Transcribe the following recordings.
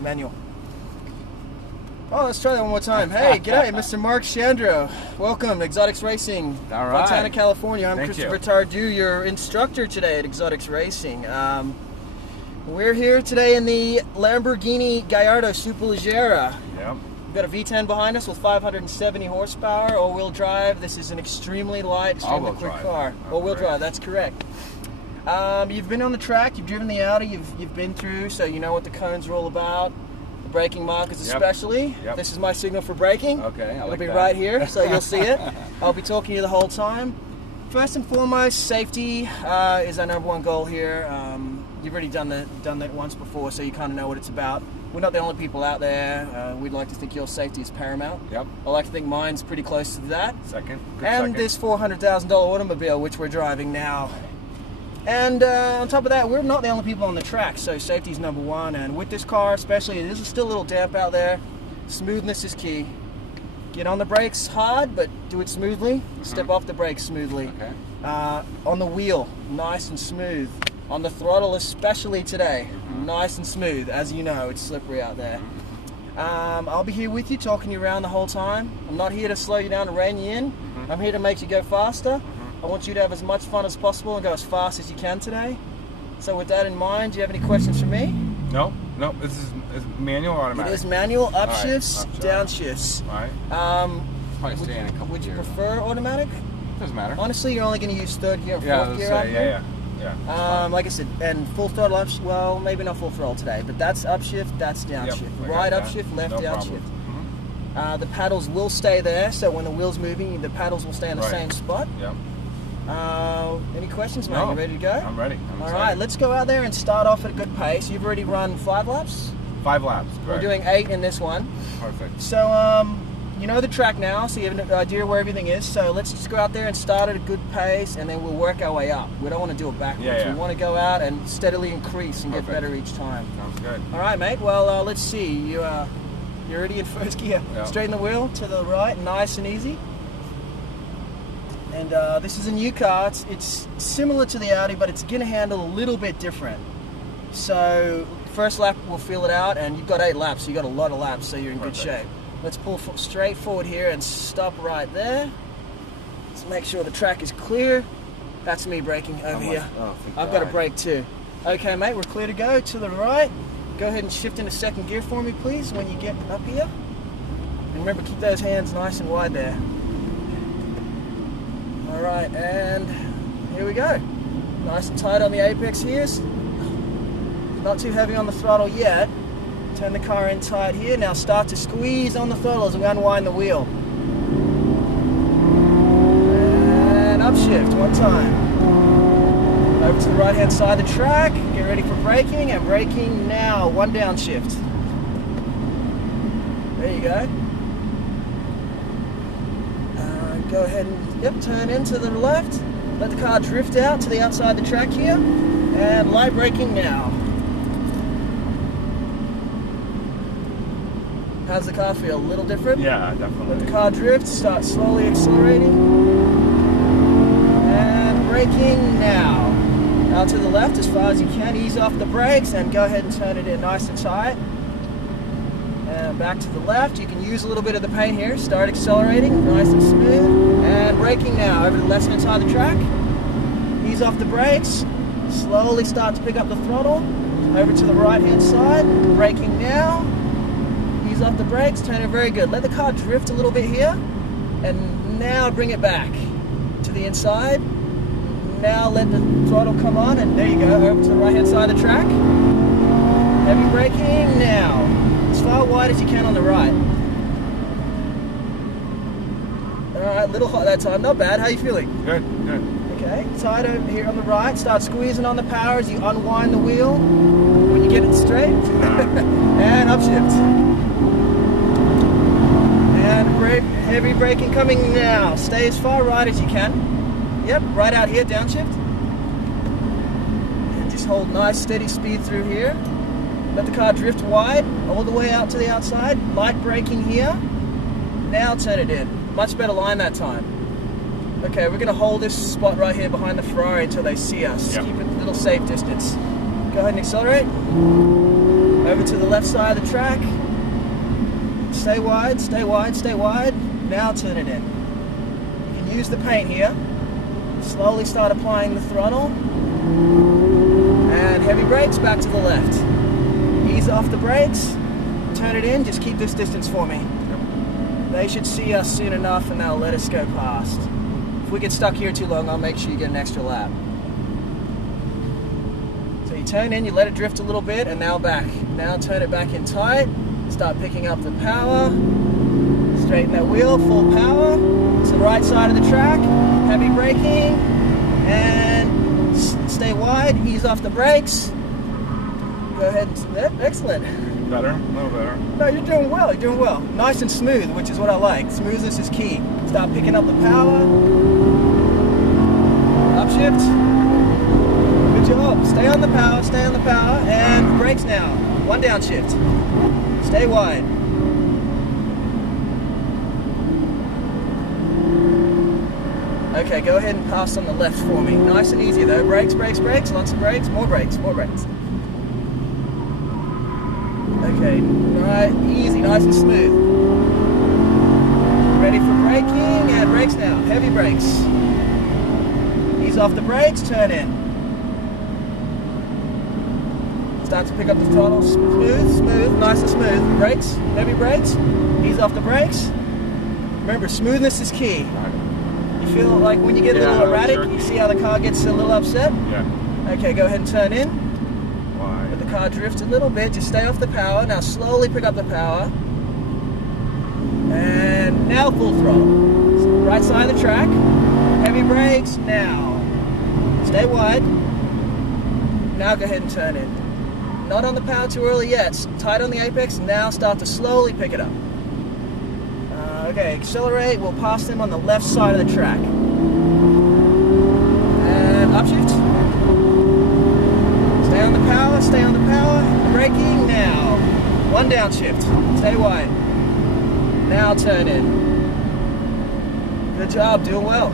Manual. Oh, let's try that one more time. Hey, g'day, Mr. Mark Chandro. Welcome to Exotics Racing, All right. Fontana, California. I'm Thank Christopher you. Tardew, your instructor today at Exotics Racing. We're here today in the Lamborghini Gallardo Superleggera. Yep. We've got a V10 behind us with 570 horsepower, all-wheel drive. This is an extremely light, extremely quick car. All-wheel drive, that's correct. You've been on the track, you've driven the Audi, you've been through, so you know what the cones are all about. The braking markers especially. Yep. This is my signal for braking. Okay, It'll like be that. right here, so you'll see it. I'll be talking to you the whole time. First and foremost, safety is our number 1 goal here. You've already done that once before, so you kind of know what it's about. We're not the only people out there. We'd like to think your safety is paramount. Yep. I like to think mine's pretty close to that. Second. Good And second. this $400,000 automobile, which we're driving now. And on top of that, we're not the only people on the track, so safety's number 1. And with this car especially, it is still a little damp out there. Smoothness is key. Get on the brakes hard, but do it smoothly. Step off the brakes smoothly. Okay. On the wheel, nice and smooth. On the throttle especially today, nice and smooth. As you know, it's slippery out there. I'll be here with you, talking you around the whole time. I'm not here to slow you down and rein you in. I'm here to make you go faster. I want you to have as much fun as possible and go as fast as you can today. So with that in mind, do you have any questions for me? No. This is manual or automatic? It is manual, All upshifts, right, downshifts. All right. Probably Would, stay in a couple would you gears. prefer automatic? Doesn't matter. Honestly, you're only going to use 3rd gear and 4th Yeah, gear let's out say, here. yeah. Like I said, and full throttle upshift, well, maybe not full throttle today, but that's upshift, that's downshift. Yep, I got Right that. upshift, left No downshift. problem. The paddles will stay there, so when the wheel's moving, the paddles will stay in the Right. same spot. Yep. Any questions, mate? No. You ready to go? I'm ready. I'm All excited. right, let's go out there and start off at a good pace. You've already run 5 laps. 5 laps. We're Correct. doing 8 in this one. Perfect. So, you know the track now, so you have an idea where everything is. So let's just go out there and start at a good pace, and then we'll work our way up. We don't want to do it backwards. Yeah. We want to go out and steadily increase and get Perfect. better each time. Sounds good. All right, mate. Well, let's see. You're already in 1st gear. Yeah. Straighten the wheel to the right, nice and easy. And this is a new car. It's similar to the Audi, but it's going to handle a little bit different. So first lap, we'll feel it out, and you've got 8 laps, so you've got a lot of laps, so you're in good Perfect. shape. Let's pull straight forward here and stop right there. Let's make sure the track is clear. That's me braking over here. I've got a brake too. Okay, mate, we're clear to go. To the right. Go ahead and shift into 2nd gear for me, please, when you get up here. And remember, keep those hands nice and wide there. All right, and here we go. Nice and tight on the apex here. Not too heavy on the throttle yet. Turn the car in tight here. Now start to squeeze on the throttle as we unwind the wheel. And upshift one time. Over to the right hand side of the track. Get ready for braking, and braking now. 1 downshift. There you go. Go ahead and turn into the left. Let the car drift out to the outside the track here. And light braking now. How's the car feel? A little different? Yeah, Let definitely. the car drift, start slowly accelerating. And braking now. Out to the left as far as you can, ease off the brakes and go ahead and turn it in nice and tight. And back to the left, you can use a little bit of the paint here. Start accelerating, nice and smooth. And braking now, over to the left hand side of the track. Ease off the brakes, slowly start to pick up the throttle. Over to the right hand side, braking now. Ease off the brakes, turn it very good. Let the car drift a little bit here. And now bring it back to the inside. Now let the throttle come on, and there you go, over to the right hand side of the track. Heavy braking now. As far wide as you can on the right. Alright, a little hot that time, not bad. How are you feeling? Good. Okay, tight over here on the right. Start squeezing on the power as you unwind the wheel. When you get it straight. And upshift. And heavy braking coming now. Stay as far right as you can. Yep, right out here, downshift. And just hold nice, steady speed through here. Let the car drift wide, all the way out to the outside. Light braking here. Now turn it in. Much better line that time. Okay, we're going to hold this spot right here behind the Ferrari until they see us. Yep. Keep it a little safe distance. Go ahead and accelerate. Over to the left side of the track. Stay wide, stay wide, stay wide. Now turn it in. You can use the paint here. Slowly start applying the throttle. And heavy brakes, back to the left. Ease off the brakes. Turn it in, just keep this distance for me. They should see us soon enough and they'll let us go past. If we get stuck here too long, I'll make sure you get an extra lap. So you turn in, you let it drift a little bit, and now back. Now turn it back in tight. Start picking up the power. Straighten that wheel, full power. To the right side of the track. Heavy braking. And stay wide, ease off the brakes. Go ahead and, yep, excellent. Better? A little better. No, you're doing well, you're doing well. Nice and smooth, which is what I like. Smoothness is key. Start picking up the power. Upshift. Good job. Stay on the power, stay on the power. And brakes now. One downshift. Stay wide. Okay, go ahead and pass on the left for me. Nice and easy though. Brakes, brakes, brakes. Lots of brakes. More brakes, more brakes. Okay, right, easy, nice and smooth. Ready for braking, and brakes now, heavy brakes. Ease off the brakes, turn in. Start to pick up the throttle, smooth, smooth, nice and smooth. Brakes, heavy brakes, ease off the brakes. Remember, smoothness is key. You feel like when you get a little erratic, you see how the car gets a little upset? Yeah. Okay, go ahead and turn in. Car drifts a little bit, just stay off the power. Now slowly pick up the power. And now full throttle. Right side of the track. Heavy brakes, now. Stay wide. Now go ahead and turn in. Not on the power too early yet. Tight on the apex, now start to slowly pick it up. Okay, accelerate, we'll pass them on the left side of the track. And upshift. Stay on the power, stay on the power. Braking now. One downshift. Stay wide. Now turn in. Good job, doing well.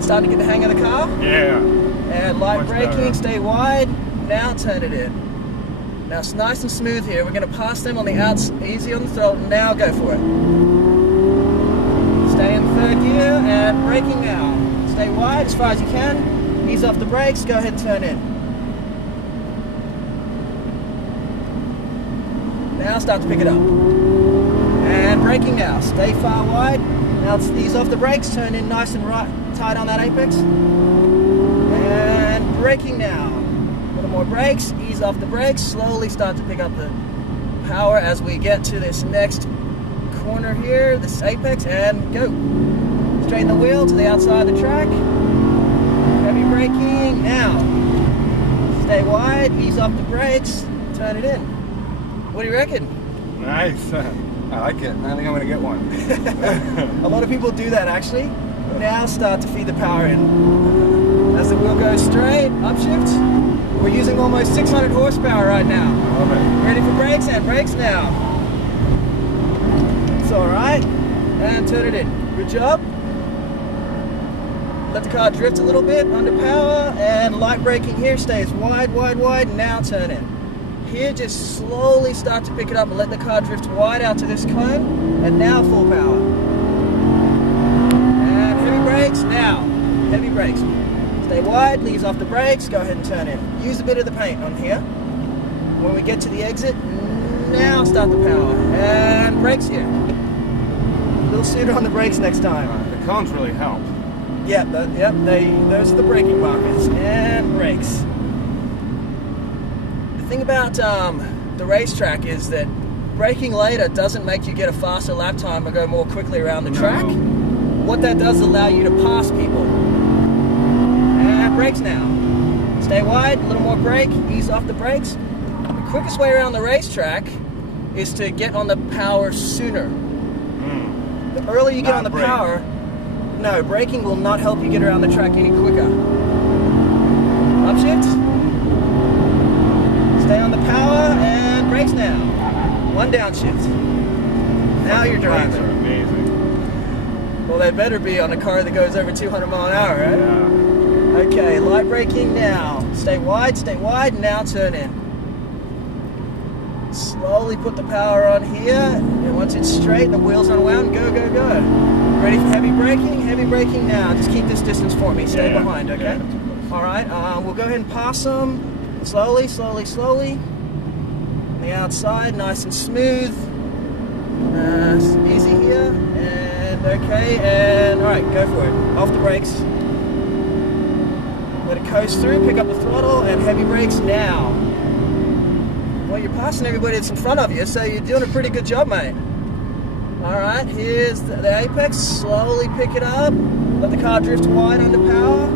Starting to get the hang of the car? Yeah. And light Much braking, better. stay wide. Now turn it in. Now it's nice and smooth here. We're going to pass them on the outs, easy on the throttle. Now go for it. Stay in third gear and braking now. Stay wide as far as you can. Ease off the brakes, go ahead and turn in. Now start to pick it up. And braking now. Stay far wide. Now let's ease off the brakes. Turn in nice and right, tight on that apex. And braking now. A little more brakes. Ease off the brakes. Slowly start to pick up the power as we get to this next corner here, this apex, and go. Straighten the wheel to the outside of the track. Heavy braking now. Stay wide. Ease off the brakes. Turn it in. What do you reckon? Nice. I like it. I think I'm going to get one. A lot of people do that actually. Now start to feed the power in. As the wheel goes straight, upshift. We're using almost 600 horsepower right now. I love it. Ready for brakes, and brakes now. It's alright. And turn it in. Good job. Let the car drift a little bit under power, and light braking here stays wide, wide, wide. Now turn in. Here, just slowly start to pick it up and let the car drift wide out to this cone, and now full power. And heavy brakes, now. Heavy brakes. Stay wide, ease off the brakes, go ahead and turn in. Use a bit of the paint on here. When we get to the exit, now start the power. And brakes here. A little sooner on the brakes next time. The cones really help. Yep, those are the braking markers. And brakes. The thing about the racetrack is that braking later doesn't make you get a faster lap time or go more quickly around the track. What that does is allow you to pass people. And brakes now. Stay wide, a little more brake, ease off the brakes. The quickest way around the racetrack is to get on the power sooner. The earlier you get on the power, no, braking will not help you get around the track any quicker. Upshift. Stay on the power, and brakes now. One downshift. Now you're driving. Brakes are amazing. Well, they better be on a car that goes over 200 mile an hour, right? Yeah. Okay, light braking now. Stay wide, now turn in. Slowly put the power on here, and once it's straight and the wheel's unwound, go, go, go. Ready for heavy braking? Heavy braking now. Just keep this distance for me. Stay behind, okay? Yeah. All right, we'll go ahead and pass them slowly, slowly, slowly. On the outside, nice and smooth. Easy here, and okay, and all right, go for it. Off the brakes. Let it coast through, pick up the throttle, and heavy brakes now. Well, you're passing everybody that's in front of you, so you're doing a pretty good job, mate. All right, here's the apex. Slowly pick it up. Let the car drift wide under power.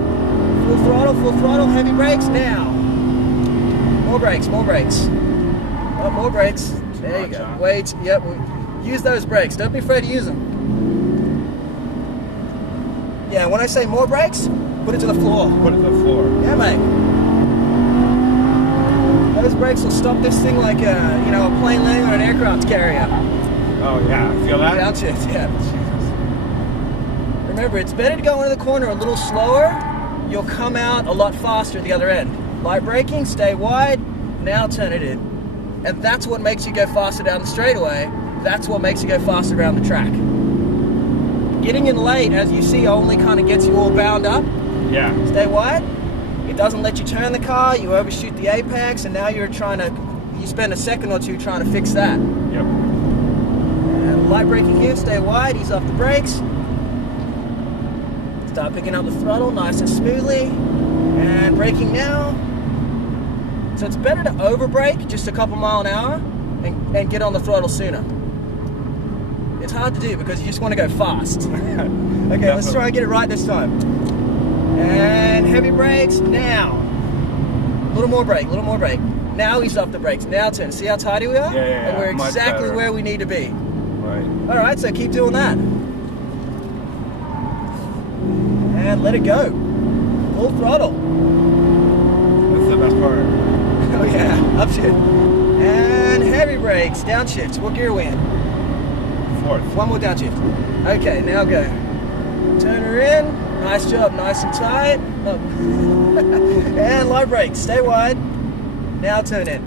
Full throttle, heavy brakes now. More brakes, more brakes. Oh, more brakes. There you go. Wait, yep. Use those brakes. Don't be afraid to use them. Yeah, when I say more brakes, put it to the floor. Put it to the floor. Yeah, mate. Those brakes will stop this thing like a plane landing on an aircraft carrier. Oh yeah, feel that? Downshift, yeah. Remember, it's better to go into the corner a little slower. You'll come out a lot faster at the other end. Light braking, stay wide, now turn it in. And that's what makes you go faster down the straightaway. That's what makes you go faster around the track. Getting in late, as you see, only kind of gets you all bound up. Yeah. Stay wide. It doesn't let you turn the car, you overshoot the apex, and now you spend a second or two trying to fix that. Yep. And light braking here, stay wide, ease off the brakes. Start picking up the throttle nice and smoothly. And braking now. So it's better to over brake just a couple mile an hour and get on the throttle sooner. It's hard to do because you just want to go fast. Okay, let's try and get it right this time. And heavy brakes now. A little more brake, a little more brake. Now ease off the brakes. Now turn. See how tidy we are? Yeah. And we're exactly where we need to be. Right. All right, so keep doing that. And let it go. Full throttle. That's the best part. Oh yeah, upshift. And heavy brakes, downshift. What gear are we in? Fourth. One more downshift. Okay, now go. Turn her in. Nice job, nice and tight. Oh. And light brakes, stay wide. Now turn in.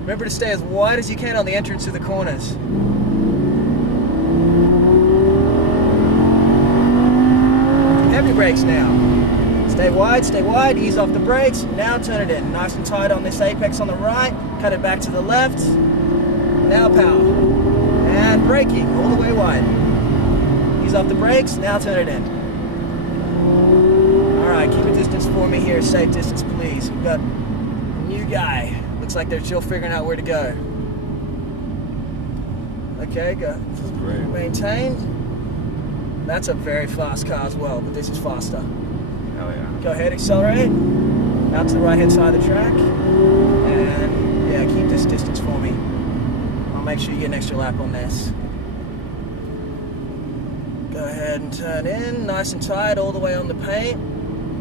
Remember to stay as wide as you can on the entrance to the corners. Heavy brakes now. Stay wide, ease off the brakes. Now turn it in. Nice and tight on this apex on the right. Cut it back to the left. Now power. And braking all the way wide. Ease off the brakes. Now turn it in. Alright, keep a distance for me here. Safe distance, please. We've got a new guy. Looks like they're still figuring out where to go. Okay, go. This is great. Maintained. That's a very fast car as well, but this is faster. Hell yeah. Go ahead, accelerate. Out to the right-hand side of the track. And yeah, keep this distance for me. I'll make sure you get an extra lap on this. Go ahead and turn in, nice and tight, all the way on the paint.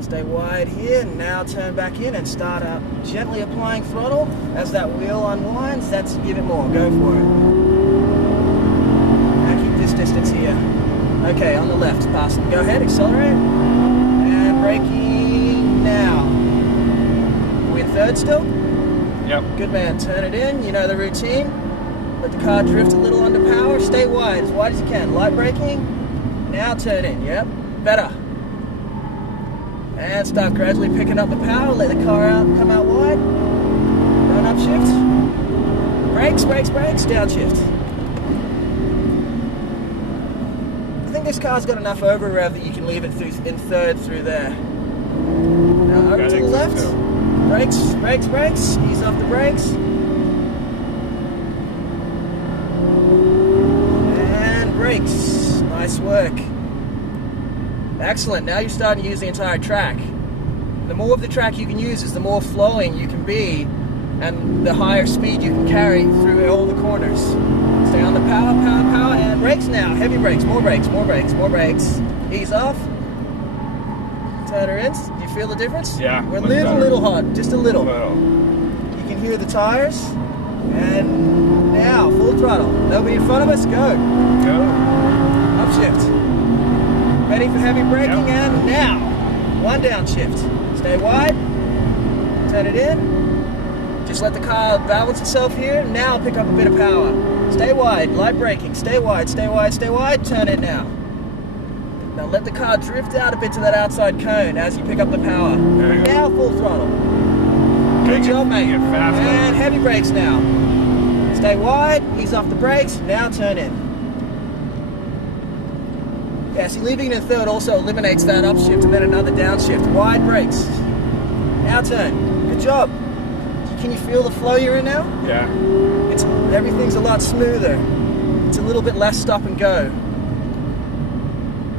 Stay wide here, now turn back in and start out gently applying throttle. As that wheel unwinds, that's give it more, go for it. Now keep this distance here. Okay, on the left, pass them. Go ahead, accelerate. And braking now. Are we in third still? Yep. Good man, turn it in, you know the routine. Let the car drift a little under power, stay wide as you can. Light braking, now turn in, yep, better. And start gradually picking up the power, let the car come out wide. Run upshift. Brakes, downshift. I think this car's got enough over rev that you can leave it in third through there. Now over to the left. Brakes, ease off the brakes. And brakes, nice work. Excellent, now you're starting to use the entire track. The more of the track you can use is the more flowing you can be and the higher speed you can carry through all the corners. Stay on the power, and brakes now. Heavy brakes, more brakes. Ease off. Turn her in. Do you feel the difference? Yeah. We're a little hot, just a little. You can hear the tires. And now, full throttle. Nobody in front of us, go. Upshift. Ready for heavy braking, and now, one downshift. Stay wide, turn it in, Just let the car balance itself here. Now pick up a bit of power. Stay wide, light braking. Stay wide, stay wide, stay wide. Turn it now. Now let the car drift out a bit to that outside cone as you pick up the power. Now full throttle. Good job, mate. And heavy brakes now. Stay wide, ease off the brakes. Now turn in. Yeah, see, leaving it in third also eliminates that upshift and then another downshift. Wide brakes. Now turn. Good job. Can you feel the flow you're in now? Yeah. Everything's a lot smoother. It's a little bit less stop and go.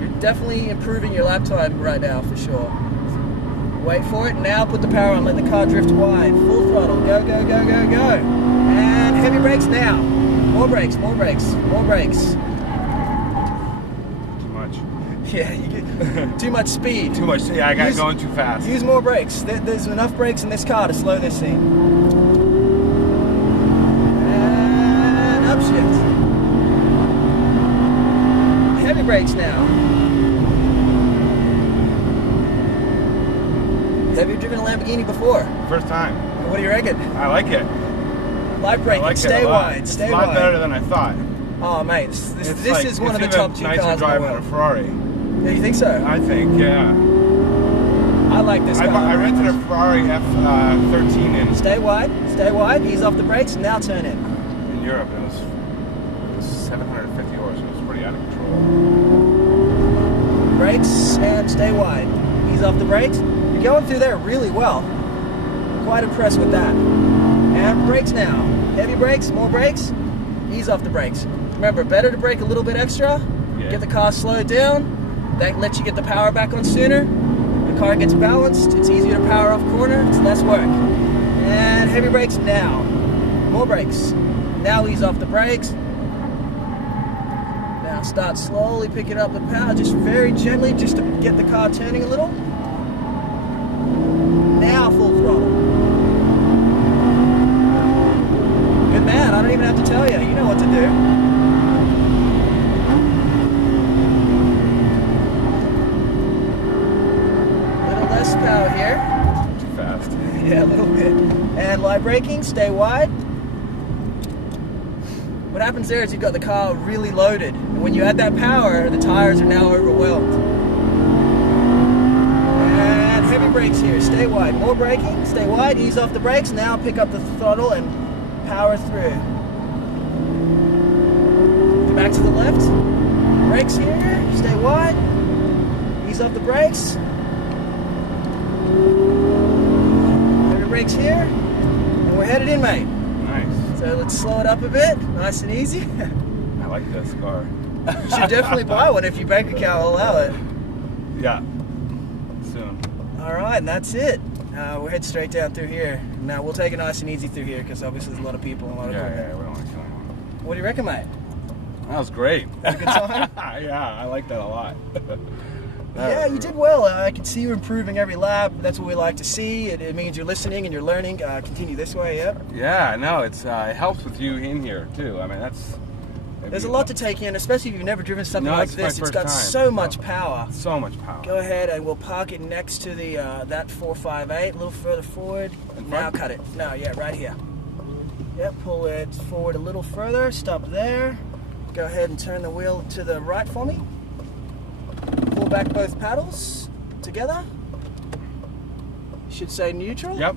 You're definitely improving your lap time right now, for sure. Wait for it. Now put the power on. Let the car drift wide. Full throttle. Go, go, go, go, go. And heavy brakes now. More brakes, more brakes, more brakes. Yeah, you get too much speed. Too much. Yeah, I got going too fast. Use more brakes. There's enough brakes in this car to slow this thing. And upshift. Heavy brakes now. Have you driven a Lamborghini before? First time. What do you reckon? I like it. Light braking. Like stay wide. Stay wide. It's a lot better than I thought. Oh, mate, this is one of the top 2 cars in the driving world. a Ferrari. Yeah, you think so? I think, yeah. I like this car. I rented a Ferrari F13 in Stay wide, ease off the brakes, now turn in. In Europe. It was 750 euros, so it was pretty out of control. Brakes and stay wide. Ease off the brakes. You're going through there really well. Quite impressed with that. And brakes now. Heavy brakes, more brakes. Ease off the brakes. Remember, better to brake a little bit extra. Yeah. Get the car slowed down. That lets you get the power back on sooner. The car gets balanced. It's easier to power off corner. It's less work. And heavy brakes now. More brakes. Now ease off the brakes. Now start slowly picking up the power, just very gently, just to get the car turning a little. Now full throttle. Good man, I don't even have to tell you. You know what to do. Power here. Too fast. Yeah, a little bit. And light braking, stay wide. What happens there is you've got the car really loaded. And when you add that power, the tires are now overwhelmed. And heavy brakes here, stay wide. More braking, stay wide, ease off the brakes. Now pick up the throttle and power through. Back to the left. Brakes here, stay wide. Ease off the brakes. Heavy brakes here, and we're headed in, mate. Nice. So let's slow it up a bit, nice and easy. I like this car. You should definitely buy one if your bank account will allow it. Yeah. Soon. All right, and that's it. We'll head straight down through here. Now we'll take it nice and easy through here because obviously there's a lot of people and a lot of Yeah, we don't want to kill anyone. What do you reckon, mate? That was great. Had a good time? Yeah, I like that a lot. Yeah, you did well. I can see you improving every lap. That's what we like to see. It means you're listening and you're learning. Continue this way, yep. Yeah, no, it helps with you in here, too. I mean, There's a lot to take in, especially if you've never driven something like this. It's got time. so much power. So much power. Go ahead and we'll park it next to the that 458, a little further forward. Now cut it. No, yeah, right here. Yep, pull it forward a little further. Stop there. Go ahead and turn the wheel to the right for me. Pull back both paddles together. Should say neutral. Yep.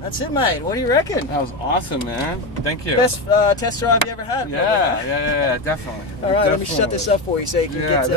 That's it, mate. What do you reckon? That was awesome, man. Thank you. Best test drive you ever had. Yeah, definitely. All right, let me shut this up for you so you can get